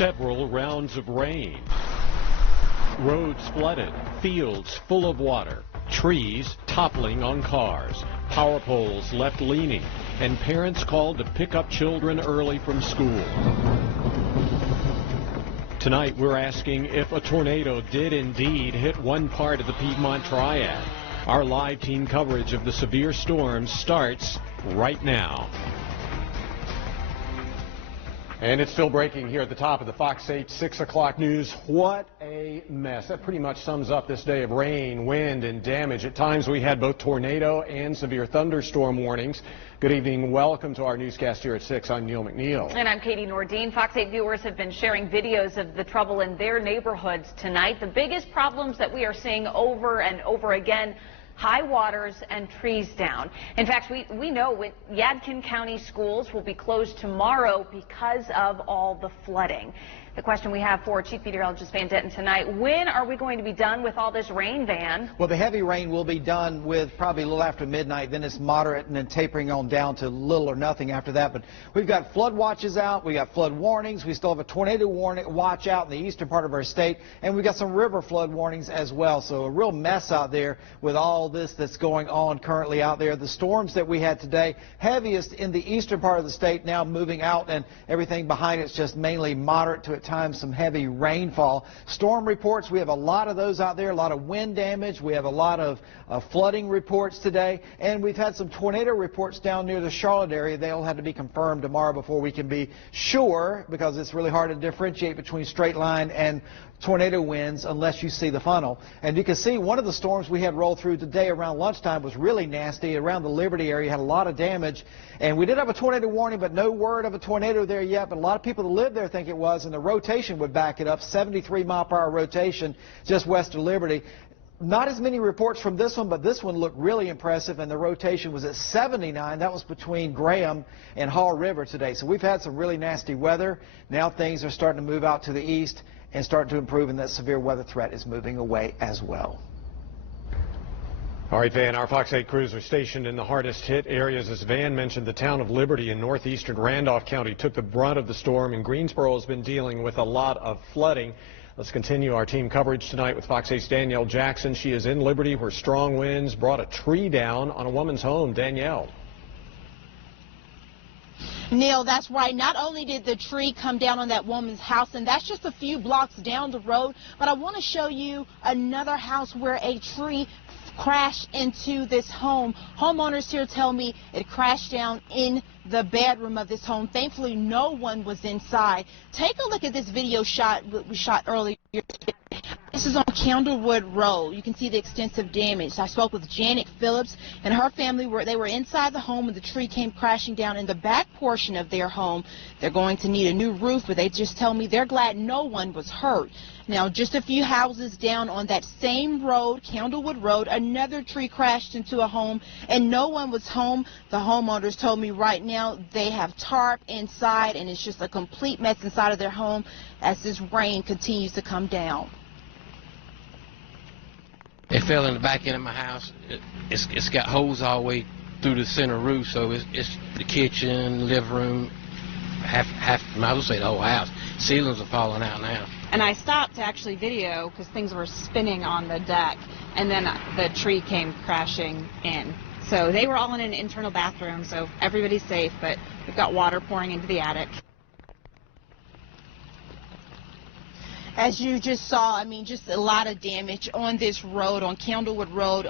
Several rounds of rain. Roads flooded, fields full of water, trees toppling on cars, power poles left leaning, and parents called to pick up children early from school. Tonight we're asking if a tornado did indeed hit one part of the Piedmont Triad. Our live team coverage of the severe storms starts right now. And it's still breaking here at the top of the Fox 8 6 o'clock news. What a mess. That pretty much sums up this day of rain, wind, and damage. At times we had both tornado and severe thunderstorm warnings. Good evening. Welcome to our newscast here at 6. I'm Neil McNeil. And I'm Katie Nordine. Fox 8 viewers have been sharing videos of the trouble in their neighborhoods tonight. The biggest problems that we are seeing over and over again: high waters and trees down. In fact, we know Yadkin County schools will be closed tomorrow because of all the flooding. The question we have for Chief Meteorologist Van Denton tonight: when are we going to be done with all this rain, Van? Well, the heavy rain will be done with probably a little after midnight. Then it's moderate and then tapering on down to little or nothing after that. But we've got flood watches out. We got flood warnings. We still have a tornado watch out in the eastern part of our state. And we've got some river flood warnings as well. So a real mess out there with all this that's going on currently out there. The storms that we had today, heaviest in the eastern part of the state, now moving out, and everything behind it's just mainly moderate to at times some heavy rainfall. Storm reports, we have a lot of those out there, a lot of wind damage. We have a lot of flooding reports today, and we've had some tornado reports down near the Charlotte area. They'll have to be confirmed tomorrow before we can be sure, because it's really hard to differentiate between straight line and tornado winds unless you see the funnel. And you can see one of the storms we had roll through today around lunchtime was really nasty. Around the Liberty area had a lot of damage, and we did have a tornado warning, but no word of a tornado there yet. But a lot of people that live there think it was, and the rotation would back it up. 73-mile-per-hour rotation just west of Liberty. Not as many reports from this one, but this one looked really impressive, and the rotation was at 79. That was between Graham and Hall River today. So we've had some really nasty weather. Now things are starting to move out to the east and start to improve, and that severe weather threat is moving away as well. All right, Van, our Fox 8 crews are stationed in the hardest hit areas. As Van mentioned, the town of Liberty in northeastern Randolph County took the brunt of the storm, and Greensboro has been dealing with a lot of flooding. Let's continue our team coverage tonight with Fox 8's Danielle Jackson. She is in Liberty, where strong winds brought a tree down on a woman's home. Danielle. Neil, that's right. Not only did the tree come down on that woman's house, and that's just a few blocks down the road, but I want to show you another house where a tree crashed into this home. Homeowners here tell me it crashed down in the bedroom of this home. Thankfully, no one was inside. Take a look at this video we shot earlier. This is on Candlewood Road. You can see the extensive damage. I spoke with Janet Phillips and her family. They were inside the home when the tree came crashing down in the back portion of their home. They're going to need a new roof, but they just tell me they're glad no one was hurt. Now, just a few houses down on that same road, Candlewood Road, another tree crashed into a home, and no one was home. The homeowners told me right now they have tarp inside, and it's just a complete mess inside of their home as this rain continues to come down. It fell in the back end of my house. It's got holes all the way through the center roof, so it's the kitchen, living room, I would say the whole house. Ceilings are falling out now. And I stopped to actually video because things were spinning on the deck, and then the tree came crashing in. So they were all in an internal bathroom, so everybody's safe, but we've got water pouring into the attic. As you just saw, I mean, just a lot of damage on this road, on Candlewood Road,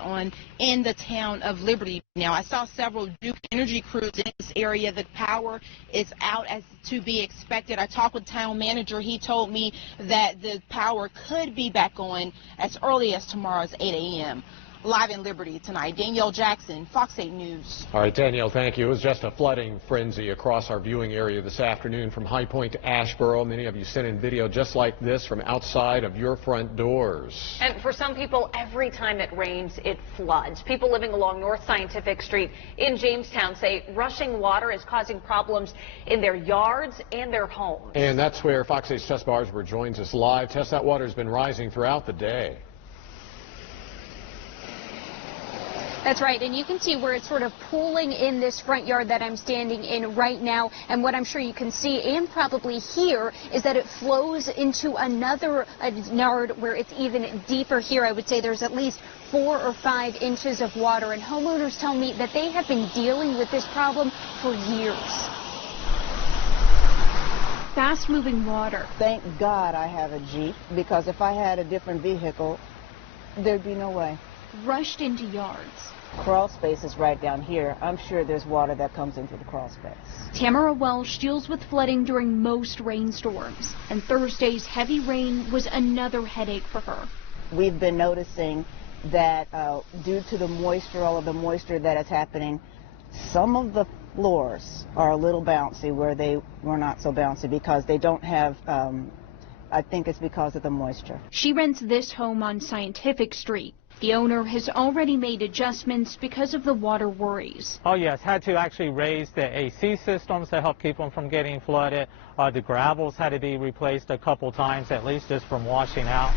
in the town of Liberty. Now, I saw several Duke Energy crews in this area. The power is out as to be expected. I talked with town manager. He told me that the power could be back on as early as tomorrow's 8 a.m. Live in Liberty tonight, Danielle Jackson, Fox 8 News. All right, Danielle, thank you. It was just a flooding frenzy across our viewing area this afternoon from High Point to Asheboro. Many of you sent in video just like this from outside of your front doors. And for some people, every time it rains, it floods. People living along North Scientific Street in Jamestown say rushing water is causing problems in their yards and their homes. And that's where Fox 8's Tess Barsber joins us live. Tess, that water has been rising throughout the day. That's right, and you can see where it's sort of pooling in this front yard that I'm standing in right now, and what I'm sure you can see and probably hear is that it flows into another yard where it's even deeper here. I would say there's at least 4 or 5 inches of water, and homeowners tell me that they have been dealing with this problem for years. Fast-moving water. Thank God I have a Jeep, because if I had a different vehicle, there'd be no way. Rushed into yards. Crawl space is right down here. I'm sure there's water that comes into the crawl space. Tamara Welsh deals with flooding during most rainstorms, and Thursday's heavy rain was another headache for her. We've been noticing that due to the moisture, all of the moisture that is happening, some of the floors are a little bouncy where they were not so bouncy because they don't have, I think it's because of the moisture. She rents this home on Scientific Street. The owner has already made adjustments because of the water worries. Oh yes, had to actually raise the AC systems to help keep them from getting flooded. The gravels had to be replaced a couple times at least just from washing out.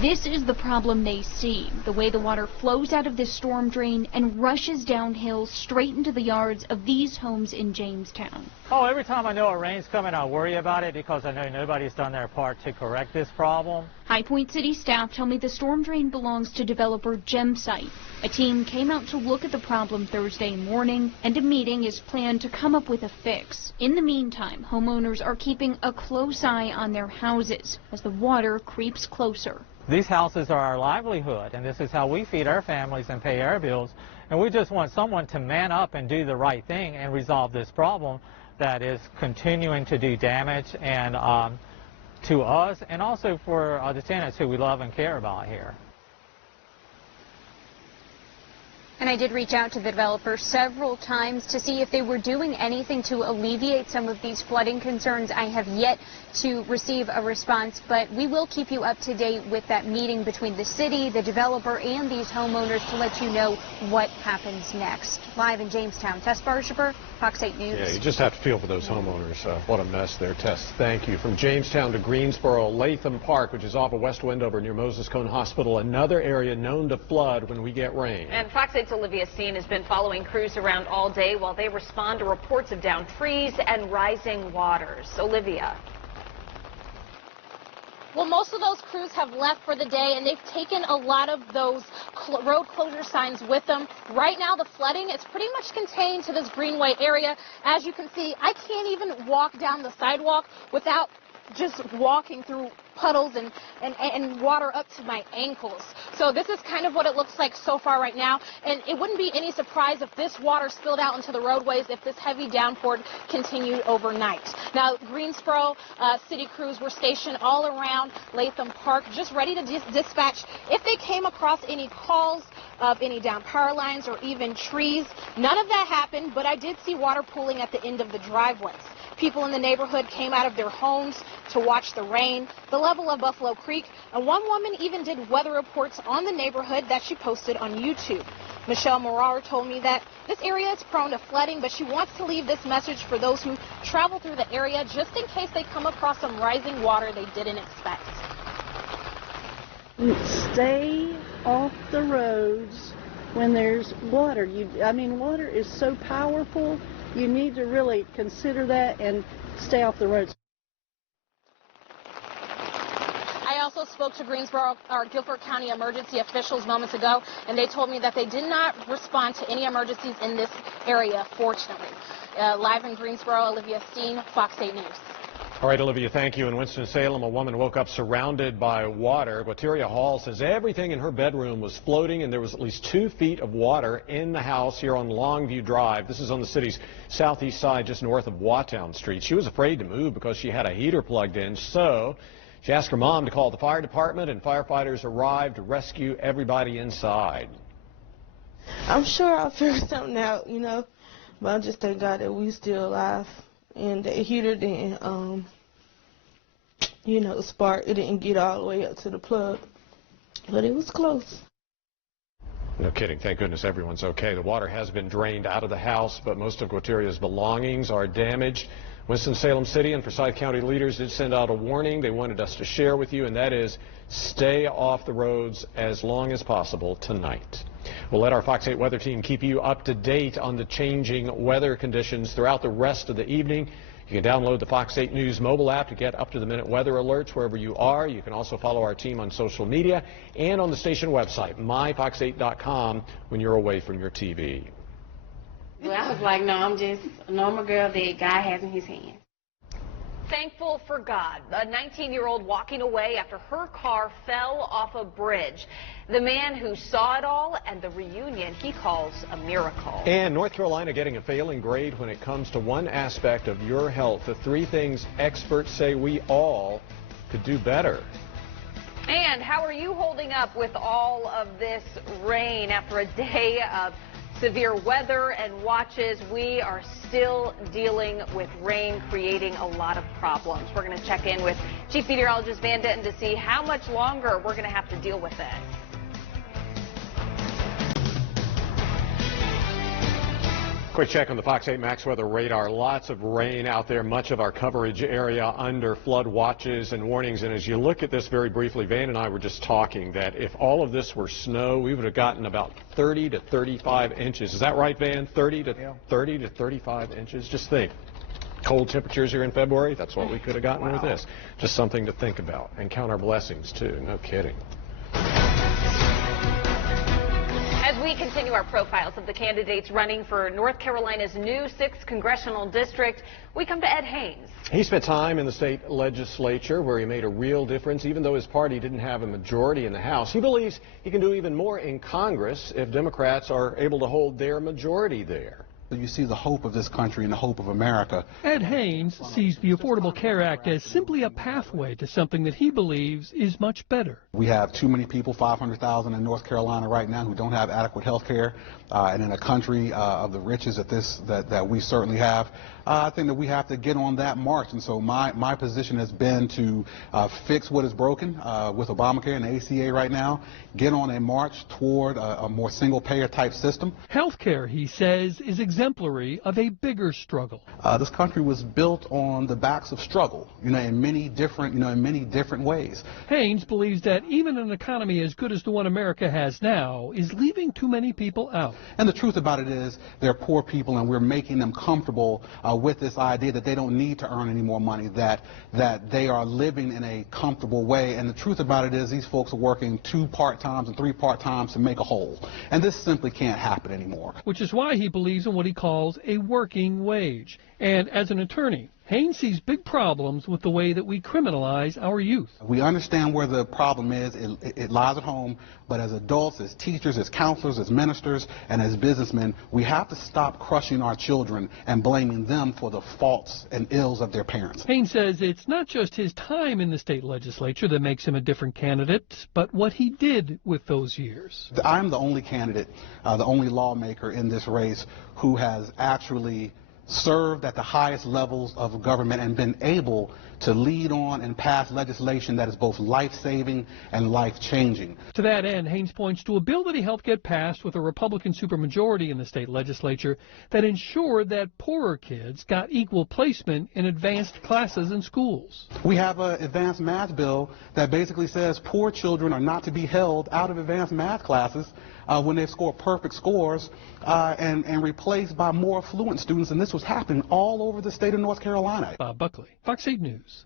This is the problem they see, the way the water flows out of this storm drain and rushes downhill straight into the yards of these homes in Jamestown. Oh, every time I know a rain's coming, I worry about it because I know nobody's done their part to correct this problem. High Point City staff tell me the storm drain belongs to developer Gemsite. A team came out to look at the problem Thursday morning, and a meeting is planned to come up with a fix. In the meantime, homeowners are keeping a close eye on their houses as the water creeps closer. These houses are our livelihood, and this is how we feed our families and pay our bills. And we just want someone to man up and do the right thing and resolve this problem that is continuing to do damage and to us and also for the tenants who we love and care about here. And I did reach out to the developer several times to see if they were doing anything to alleviate some of these flooding concerns. I have yet to receive a response, but we will keep you up to date with that meeting between the city, the developer, and these homeowners to let you know what happens next. Live in Jamestown, Tess Barshaber, Fox 8 News. Yeah, you just have to feel for those homeowners. What a mess there, Tess. Thank you. From Jamestown to Greensboro, Latham Park, which is off of West Wendover near Moses Cone Hospital, another area known to flood when we get rain. And Fox 8's Olivia Steen has been following crews around all day while they respond to reports of downed trees and rising waters. Olivia. Well, most of those crews have left for the day, and they've taken a lot of those road closure signs with them. Right now, the flooding is pretty much contained to this Greenway area. As you can see, I can't even walk down the sidewalk without just walking through puddles and water up to my ankles. So this is kind of what it looks like so far right now, and it wouldn't be any surprise if this water spilled out into the roadways if this heavy downpour continued overnight. Now, Greensboro city crews were stationed all around Latham Park, just ready to dispatch if they came across any calls of any down power lines or even trees. None of that happened, but I did see water pooling at the end of the driveways. People in the neighborhood came out of their homes to watch the rain, the level of Buffalo Creek, and one woman even did weather reports on the neighborhood that she posted on YouTube. Michelle Murrow told me that this area is prone to flooding, but she wants to leave this message for those who travel through the area just in case they come across some rising water they didn't expect. Stay off the roads when there's water. Water is so powerful. You need to really consider that and stay off the roads. I also spoke to Greensboro or Guilford County emergency officials moments ago, and they told me that they did not respond to any emergencies in this area, fortunately. Live in Greensboro, Olivia Steen, Fox 8 News. All right, Olivia, thank you. In Winston-Salem, a woman woke up surrounded by water. Guateria Hall says everything in her bedroom was floating, and there was at least 2 feet of water in the house here on Longview Drive. This is on the city's southeast side, just north of Watown Street. She was afraid to move because she had a heater plugged in, so she asked her mom to call the fire department, and firefighters arrived to rescue everybody inside. I'm sure I'll figure something out, but I just thank God that we still alive. And the heater didn't, spark. It didn't get all the way up to the plug, but it was close. No kidding. Thank goodness everyone's okay. The water has been drained out of the house, but most of Guateria's belongings are damaged. Winston-Salem City and Forsyth County leaders did send out a warning they wanted us to share with you, and that is stay off the roads as long as possible tonight. We'll let our Fox 8 weather team keep you up to date on the changing weather conditions throughout the rest of the evening. You can download the Fox 8 News mobile app to get up-to-the-minute weather alerts wherever you are. You can also follow our team on social media and on the station website, myfox8.com, when you're away from your TV. Well, I was like, no, I'm just a normal girl that God has in his hand. Thankful for God. A 19-year-old walking away after her car fell off a bridge. The man who saw it all and the reunion he calls a miracle. And North Carolina getting a failing grade when it comes to one aspect of your health. The 3 things experts say we all could do better. And how are you holding up with all of this rain after a day of severe weather and watches? We are still dealing with rain creating a lot of problems. We're going to check in with Chief Meteorologist Van Denton to see how much longer we're going to have to deal with this. Quick check on the Fox 8 Max weather radar. Lots of rain out there, much of our coverage area under flood watches and warnings. And as you look at this very briefly, Van and I were just talking that if all of this were snow, we would have gotten about 30 to 35 inches. Is that right, Van? 30 to 35 inches? Just think. Cold temperatures here in February, that's what we could have gotten with this. Just something to think about and count our blessings, too. No kidding. As we continue our profiles of the candidates running for North Carolina's new 6th congressional district, we come to Ed Haynes. He spent time in the state legislature where he made a real difference. Even though his party didn't have a majority in the House, he believes he can do even more in Congress if Democrats are able to hold their majority there. You see the hope of this country and the hope of America. Ed Haynes sees the Affordable Care Act as simply a pathway to something that he believes is much better. We have too many people, 500,000 in North Carolina right now, who don't have adequate health care. And in a country of the riches that we certainly have, I think that we have to get on that march. And so my position has been to fix what is broken with Obamacare and the ACA right now, get on a march toward a more single-payer type system. Health care, he says, is exemplary of a bigger struggle. This country was built on the backs of struggle, in many different ways. Haynes believes that even an economy as good as the one America has now is leaving too many people out. And the truth about it is they're poor people, and we're making them comfortable with this idea that they don't need to earn any more money, that they are living in a comfortable way. And the truth about it is these folks are working 2 part-times and 3 part-times to make a whole. And this simply can't happen anymore. Which is why he believes in what he calls a working wage. And as an attorney, Haynes sees big problems with the way that we criminalize our youth. We understand where the problem is. It lies at home. But as adults, as teachers, as counselors, as ministers, and as businessmen, we have to stop crushing our children and blaming them for the faults and ills of their parents. Haynes says it's not just his time in the state legislature that makes him a different candidate, but what he did with those years. I'm the only candidate, the only lawmaker in this race who has actually served at the highest levels of government and been able to lead on and pass legislation that is both life-saving and life-changing. To that end, Haynes points to a bill that he helped get passed with a Republican supermajority in the state legislature that ensured that poorer kids got equal placement in advanced classes in schools. We have an advanced math bill that basically says poor children are not to be held out of advanced math classes when they score perfect scores and replaced by more affluent students, and this was happening all over the state of North Carolina. Bob Buckley, Fox 8 News.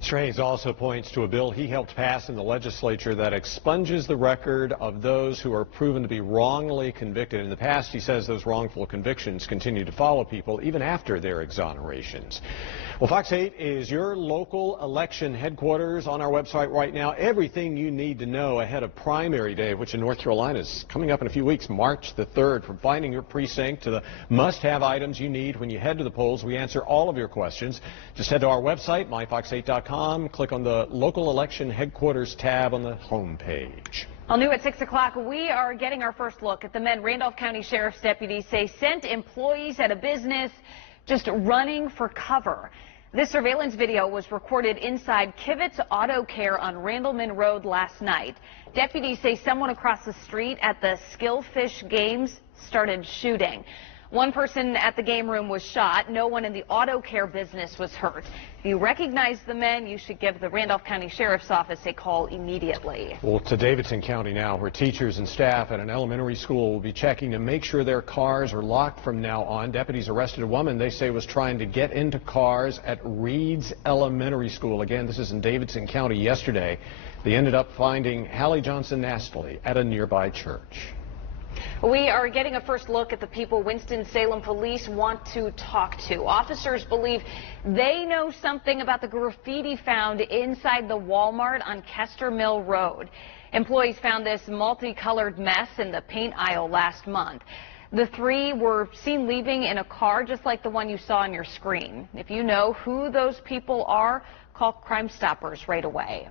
Haynes also points to a bill he helped pass in the legislature that expunges the record of those who are proven to be wrongly convicted. In the past, he says those wrongful convictions continue to follow people even after their exonerations. Well, Fox 8 is your local election headquarters. On our website right now, everything you need to know ahead of primary day, which in North Carolina is coming up in a few weeks, March the 3rd. From finding your precinct to the must-have items you need when you head to the polls, we answer all of your questions. Just head to our website, myfox8.com. Click on the local election headquarters tab on the home page. All new at 6 o'clock, we are getting our first look at the men Randolph County Sheriff's deputies say sent employees at a business just running for cover. This surveillance video was recorded inside Kivett's Auto Care on Randleman Road last night. Deputies say someone across the street at the Skillfish Games started shooting. One person at the game room was shot. No one in the auto care business was hurt. If you recognize the men, you should give the Randolph County Sheriff's Office a call immediately. Well, to Davidson County now, where teachers and staff at an elementary school will be checking to make sure their cars are locked from now on. Deputies arrested a woman they say was trying to get into cars at Reed's Elementary School. Again, this is in Davidson County yesterday. They ended up finding Hallie Johnson Nastley at a nearby church. We are getting a first look at the people Winston-Salem police want to talk to. Officers believe they know something about the graffiti found inside the Walmart on Kester Mill Road. Employees found this multicolored mess in the paint aisle last month. The three were seen leaving in a car just like the one you saw on your screen. If you know who those people are, call Crime Stoppers right away.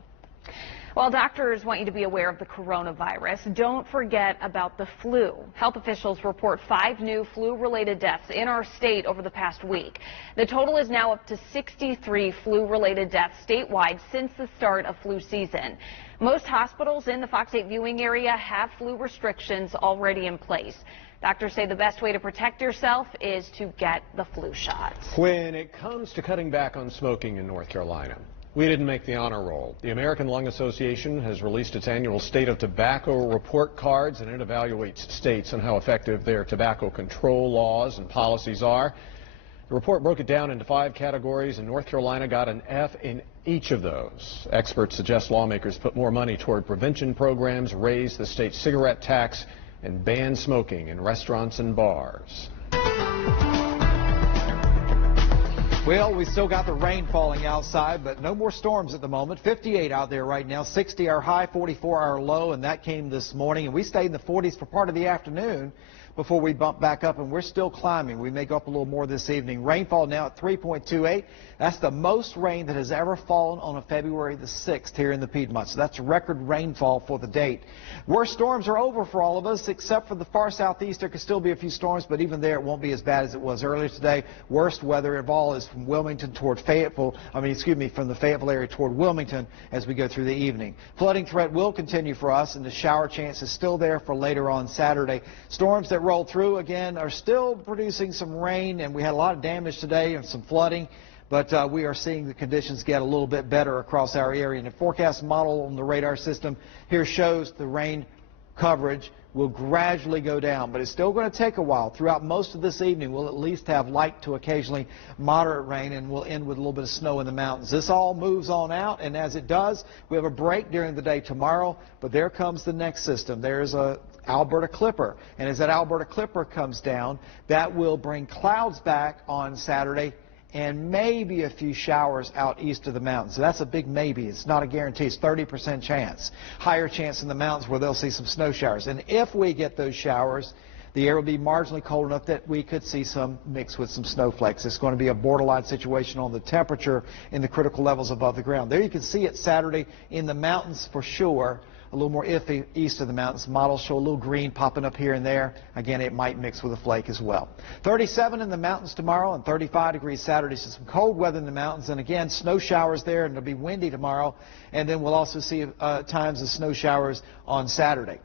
While doctors want you to be aware of the coronavirus, don't forget about the flu. Health officials report 5 new flu-related deaths in our state over the past week. The total is now up to 63 flu-related deaths statewide since the start of flu season. Most hospitals in the FOX8 viewing area have flu restrictions already in place. Doctors say the best way to protect yourself is to get the flu shots. When it comes to cutting back on smoking in North Carolina, we didn't make the honor roll. The American Lung Association has released its annual State of Tobacco report cards, and it evaluates states on how effective their tobacco control laws and policies are. The report broke it down into 5 categories, and North Carolina got an F in each of those. Experts suggest lawmakers put more money toward prevention programs, raise the state cigarette tax, and ban smoking in restaurants and bars. Well, we still got the rain falling outside, but no more storms at the moment. 58 out there right now, 60 our high, 44 our low, and that came this morning. And we stayed in the 40s for part of the afternoon before we bump back up, and we're still climbing. We may go up a little more this evening. Rainfall now at 3.28. That's the most rain that has ever fallen on a February the 6th here in the Piedmont. So that's record rainfall for the date. Worst storms are over for all of us, except for the far southeast. There could still be a few storms, but even there it won't be as bad as it was earlier today. Worst weather of all is from Wilmington toward Fayetteville, from the Fayetteville area toward Wilmington as we go through the evening. Flooding threat will continue for us, and the shower chance is still there for later on Saturday. Storms that roll through again are still producing some rain, and we had a lot of damage today and some flooding. But we are seeing the conditions get a little bit better across our area. And the forecast model on the radar system here shows the rain coverage will gradually go down. But it's still going to take a while. Throughout most of this evening, we'll at least have light to occasionally moderate rain, and we'll end with a little bit of snow in the mountains. This all moves on out, and as it does, we have a break during the day tomorrow. But there comes the next system. There's a Alberta Clipper. And as that Alberta Clipper comes down, that will bring clouds back on Saturday, and maybe a few showers out east of the mountains. So that's a big maybe. It's not a guarantee. It's 30% chance. Higher chance in the mountains where they'll see some snow showers. And if we get those showers, the air will be marginally cold enough that we could see some mixed with some snowflakes. It's going to be a borderline situation on the temperature in the critical levels above the ground. There you can see it Saturday in the mountains for sure. A little more iffy east of the mountains. Models show a little green popping up here and there. Again, it might mix with a flake as well. 37 in the mountains tomorrow and 35 degrees Saturday. So some cold weather in the mountains. And again, snow showers there, and it'll be windy tomorrow. And then we'll also see times of snow showers on Saturday.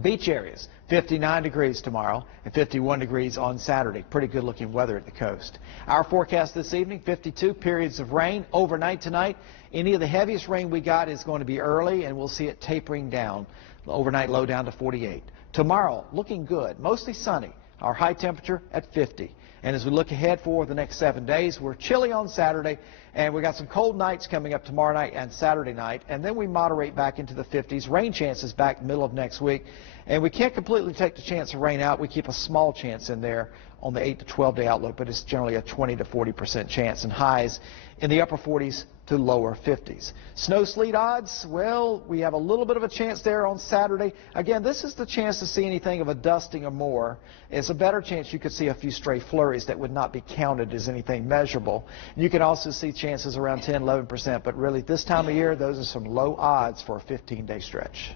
Beach areas, 59 degrees tomorrow and 51 degrees on Saturday. Pretty good looking weather at the coast. Our forecast this evening, 52 periods of rain overnight tonight. Any of the heaviest rain we got is going to be early, and we'll see it tapering down. Overnight low down to 48. Tomorrow, looking good, mostly sunny. Our high temperature at 50. And as we look ahead for the next 7 days, we're chilly on Saturday, and we got some cold nights coming up tomorrow night and Saturday night, and then we moderate back into the 50s. Rain chances back middle of next week, and we can't completely take the chance of rain out. We keep a small chance in there on the 8 to 12 day outlook, but it's generally a 20 to 40% chance, and highs in the upper 40s to lower 50s. Snow sleet odds, well, we have a little bit of a chance there on Saturday. Again, this is the chance to see anything of a dusting or more. It's a better chance you could see a few stray flurries that would not be counted as anything measurable. You can also see chances around 10, 11%, but really this time of year, those are some low odds for a 15-day stretch.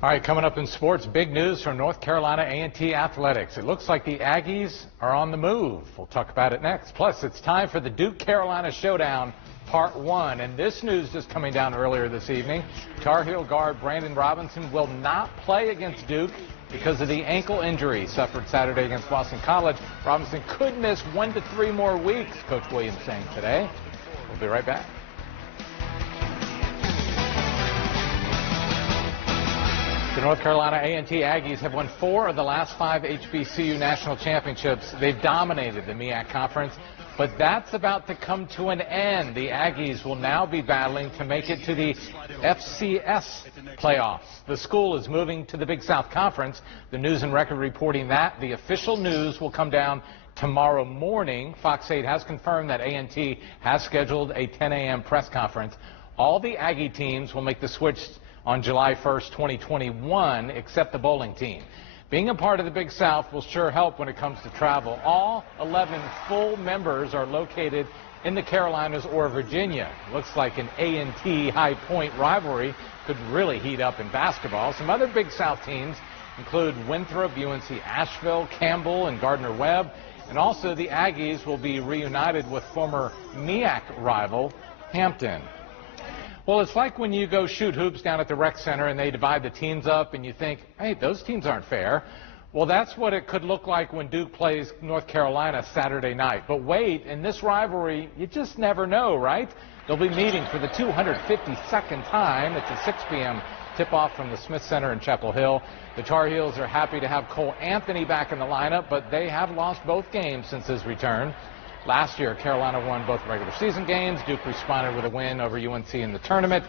All right, coming up in sports, big news from North Carolina A&T Athletics. It looks like the Aggies are on the move. We'll talk about it next. Plus, it's time for the Duke-Carolina Showdown Part 1. And this news just coming down earlier this evening. Tar Heel guard Brandon Robinson will not play against Duke because of the ankle injury suffered Saturday against Boston College. Robinson could miss 1 to 3 more weeks, Coach Williams saying today. We'll be right back. The North Carolina A&T Aggies have won 4 of the last 5 HBCU national championships. They've dominated the MEAC conference, but that's about to come to an end. The Aggies will now be battling to make it to the FCS playoffs. The school is moving to the Big South Conference. The News and Record reporting that the official news will come down tomorrow morning. Fox 8 has confirmed that A&T has scheduled a 10 a.m. press conference. All the Aggie teams will make the switch on July 1st, 2021, except the bowling team. Being a part of the Big South will sure help when it comes to travel. All 11 full members are located in the Carolinas or Virginia. Looks like an A&T High Point rivalry could really heat up in basketball. Some other Big South teams include Winthrop, UNC Asheville, Campbell, and Gardner-Webb. And also the Aggies will be reunited with former MEAC rival Hampton. Well, it's like when you go shoot hoops down at the rec center and they divide the teams up and you think, hey, those teams aren't fair. Well, that's what it could look like when Duke plays North Carolina Saturday night. But wait, in this rivalry, you just never know, right? They'll be meeting for the 252nd time. It's a 6 p.m. tip-off from the Smith Center in Chapel Hill. The Tar Heels are happy to have Cole Anthony back in the lineup, but they have lost both games since his return. Last year, Carolina won both regular season games. Duke responded with a win over UNC in the tournament.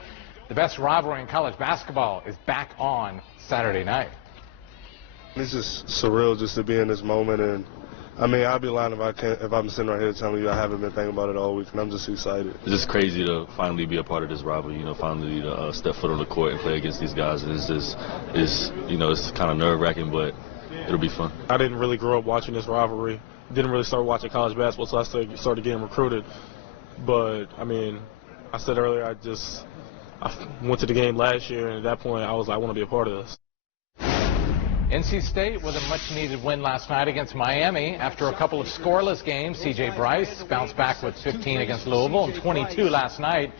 The best rivalry in college basketball is back on Saturday night. It's just surreal just to be in this moment, and I mean, I'd be lying if I'm sitting right here telling you I haven't been thinking about it all week, and I'm just excited. It's just crazy to finally be a part of this rivalry, you know, finally to step foot on the court and play against these guys. It's kind of nerve-wracking, but it'll be fun. I didn't really grow up watching this rivalry. Didn't really start watching college basketball until I started getting recruited. But, I mean, I said earlier, I went to the game last year, and at that point, I was like, I want to be a part of this. NC State with a much-needed win last night against Miami. After a couple of scoreless games, C.J. Bryce bounced back with 15 against Louisville and 22 last night.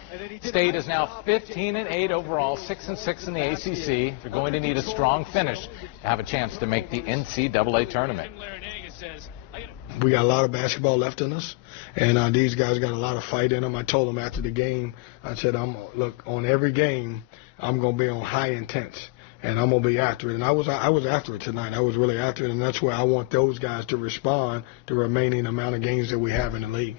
State is now 15-8 overall, 6-6 in the ACC. They're going to need a strong finish to have a chance to make the NCAA tournament. We got a lot of basketball left in us, and these guys got a lot of fight in them. I told them after the game, I said, look, on every game, I'm going to be on high intense, and I'm going to be after it. And I was after it tonight. I was really after it, and that's where I want those guys to respond to the remaining amount of games that we have in the league.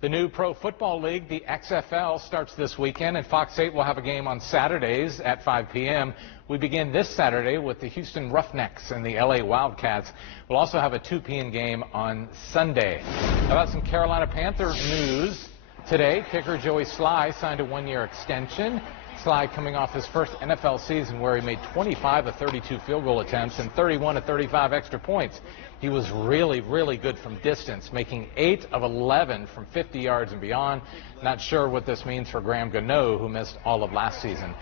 The new Pro Football League, the XFL, starts this weekend, and Fox 8 will have a game on Saturdays at 5 p.m. We begin this Saturday with the Houston Roughnecks and the LA Wildcats. We'll also have a 2 p.m. game on Sunday. How about some Carolina Panther news? Today, kicker Joey Sly signed a 1-year extension. Sly coming off his first NFL season where he made 25 of 32 field goal attempts and 31 of 35 extra points. He was really, really good from distance, making 8 of 11 from 50 yards and beyond. Not sure what this means for Graham Gano, who missed all of last season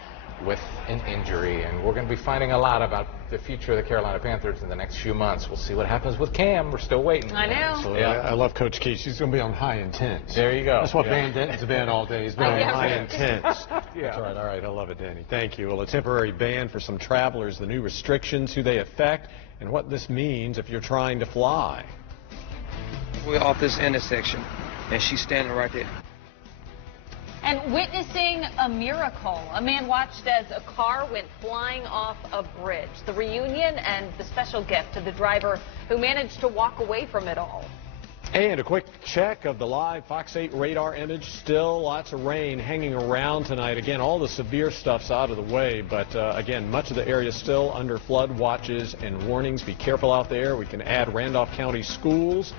with an injury. And we're going to be finding a lot about the future of the Carolina Panthers in the next few months. We'll see what happens with Cam. We're still waiting. I know. So, I love Coach Keith. She's going to be on high intense. There you go. That's what Van Denton's been all day. He's been on high intense. Yeah. That's right. All right. I love it, Danny. Thank you. Well, a temporary ban for some travelers, the new restrictions, who they affect, and what this means if you're trying to fly. We're off this intersection, and she's standing right there. And witnessing a miracle. A man watched as a car went flying off a bridge. The reunion and the special gift to the driver who managed to walk away from it all. And a quick check of the live Fox 8 radar image. Still lots of rain hanging around tonight. Again, all the severe stuff's out of the way, but again, much of the area still under flood watches and warnings. Be careful out there. We can add Randolph County schools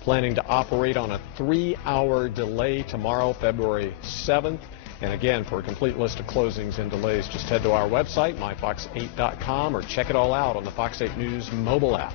planning to operate on a 3-hour delay tomorrow, February 7th. And again, for a complete list of closings and delays, just head to our website, myfox8.com, or check it all out on the Fox 8 News mobile app.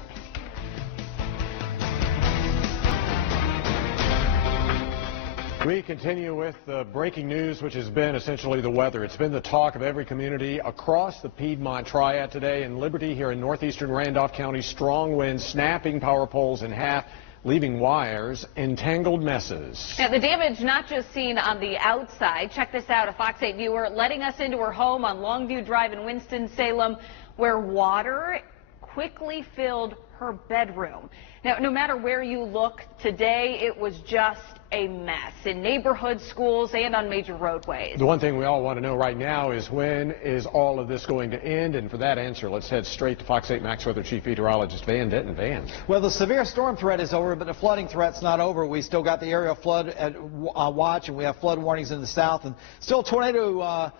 We continue with the breaking news, which has been essentially the weather. It's been the talk of every community across the Piedmont Triad today. In Liberty, here in northeastern Randolph County, strong winds snapping power poles in half, leaving wires entangled messes. Now, the damage not just seen on the outside. Check this out. A Fox 8 viewer letting us into her home on Longview Drive in Winston-Salem where water quickly filled her bedroom. Now, no matter where you look today, it was just a mess in neighborhoods, schools, and on major roadways. The one thing we all want to know right now is when is all of this going to end? And for that answer, let's head straight to Fox 8 Max Weather Chief Meteorologist Van Denton. Van. Well, the severe storm threat is over, but the flooding threat's not over. We still got the area flood at watch, and we have flood warnings in the south, and still tornado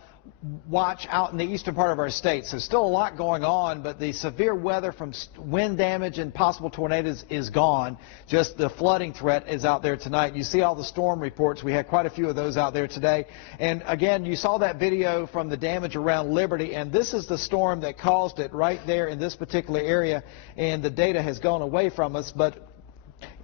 watch out in the eastern part of our state. So still a lot going on, but the severe weather from wind damage and possible tornadoes is gone. Just the flooding threat is out there tonight. You see all the storm reports. We had quite a few of those out there today. And again, you saw that video from the damage around Liberty, and this is the storm that caused it right there in this particular area, and the data has gone away from us, but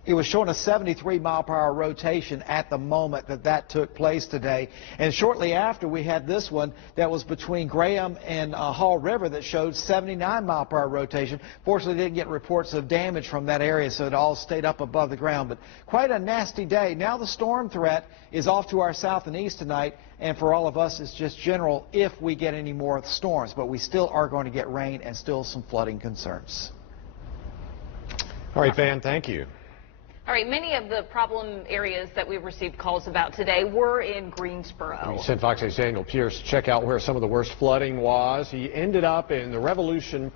it was showing a 73-mile-per-hour rotation at the moment that took place today. And shortly after, we had this one that was between Graham and Hall River that showed 79-mile-per-hour rotation. Fortunately, didn't get reports of damage from that area, so it all stayed up above the ground. But quite a nasty day. Now the storm threat is off to our south and east tonight, and for all of us, it's just general if we get any more storms. But we still are going to get rain and still some flooding concerns. All right, Van, thank you. All right, many of the problem areas that we received calls about today were in Greensboro. We sent Fox 8's Daniel Pierce to check out where some of the worst flooding was. He ended up in the Revolution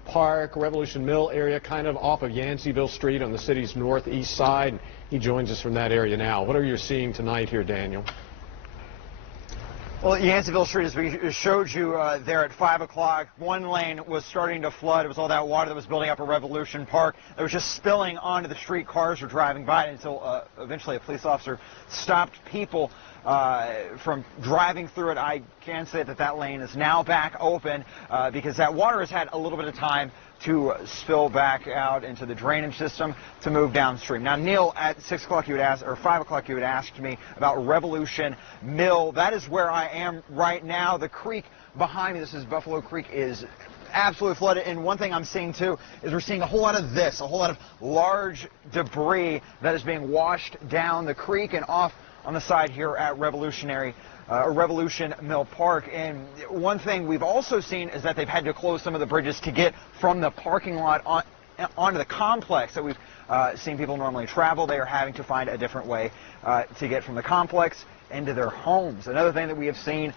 Mill area, kind of off of Yanceyville Street on the city's northeast side. He joins us from that area now. What are you seeing tonight here, Daniel? Well, Yanceyville Street, as we showed you there at 5 o'clock, one lane was starting to flood. It was all that water that was building up at Revolution Park. It was just spilling onto the street. Cars were driving by until eventually a police officer stopped people from driving through it. I can say that lane is now back open because that water has had a little bit of time to spill back out into the drainage system to move downstream. Now, Neil, at 6 o'clock you had asked, or 5 o'clock you had asked me about Revolution Mill. That is where I am right now. The creek behind me, this is Buffalo Creek, is absolutely flooded. And one thing I'm seeing too is we're seeing a whole lot of this, a whole lot of large debris that is being washed down the creek and off on the side here at Revolution Mill Park. And one thing we've also seen is that they've had to close some of the bridges to get from the parking lot onto the complex that we've seen people normally travel. They are having to find a different way to get from the complex into their homes. Another thing that we have seen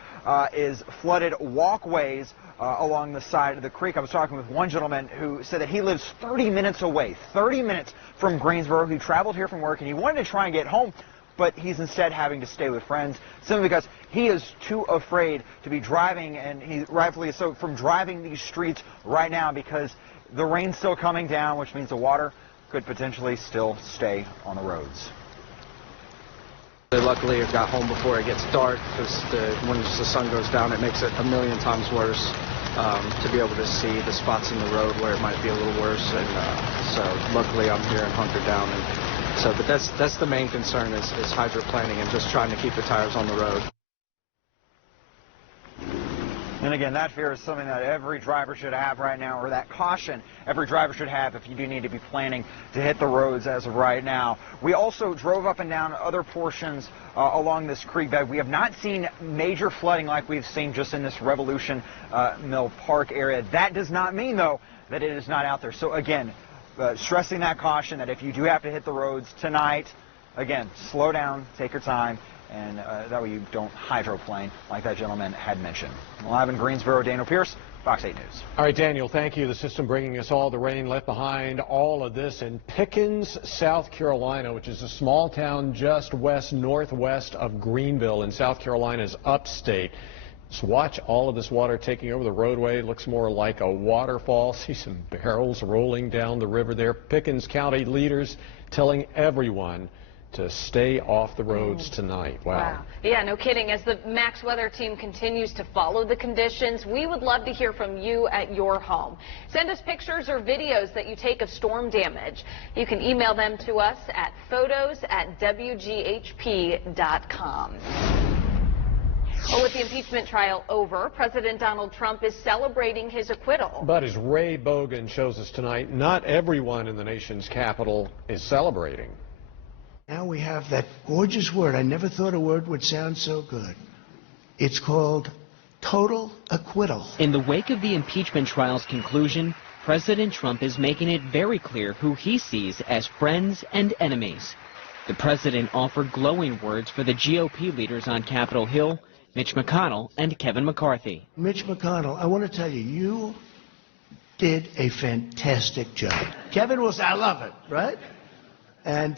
is flooded walkways along the side of the creek. I was talking with one gentleman who said that he lives 30 minutes away, 30 minutes from Greensboro. He traveled here from work and he wanted to try and get home, but he's instead having to stay with friends simply because he is too afraid to be driving, and he rightfully so, from driving these streets right now because the rain's still coming down, which means the water could potentially still stay on the roads. Luckily, I got home before it gets dark because when the sun goes down, it makes it a million times worse to be able to see the spots in the road where it might be a little worse. And so luckily, I'm here and hunkered down. So, but that's the main concern is hydroplaning and just trying to keep the tires on the road. And again, that fear is something that every driver should have right now, or that caution every driver should have if you do need to be planning to hit the roads as of right now. We also drove up and down other portions along this creek bed. We have not seen major flooding like we've seen just in this Revolution Mill Park area. That does not mean, though, that it is not out there. So again, stressing that caution that if you do have to hit the roads tonight, again, slow down, take your time, and that way you don't hydroplane like that gentleman had mentioned. Live in Greensboro, Daniel Pierce, Fox 8 News. All right, Daniel, thank you. The system bringing us all the rain left behind, all of this in Pickens, South Carolina, which is a small town just northwest of Greenville in South Carolina's upstate. Just watch all of this water taking over the roadway. It looks more like a waterfall. See some barrels rolling down the river there. Pickens County leaders telling everyone to stay off the roads tonight. Wow. Yeah, no kidding. As the Max Weather team continues to follow the conditions, we would love to hear from you at your home. Send us pictures or videos that you take of storm damage. You can email them to us at photos@wghp.com. Well, with the impeachment trial over, President Donald Trump is celebrating his acquittal. But as Ray Bogan shows us tonight, not everyone in the nation's capital is celebrating. Now we have that gorgeous word. I never thought a word would sound so good. It's called total acquittal. In the wake of the impeachment trial's conclusion, President Trump is making it very clear who he sees as friends and enemies. The president offered glowing words for the GOP leaders on Capitol Hill, Mitch McConnell and Kevin McCarthy. Mitch McConnell, I want to tell you, you did a fantastic job. Kevin will say, I love it, right? And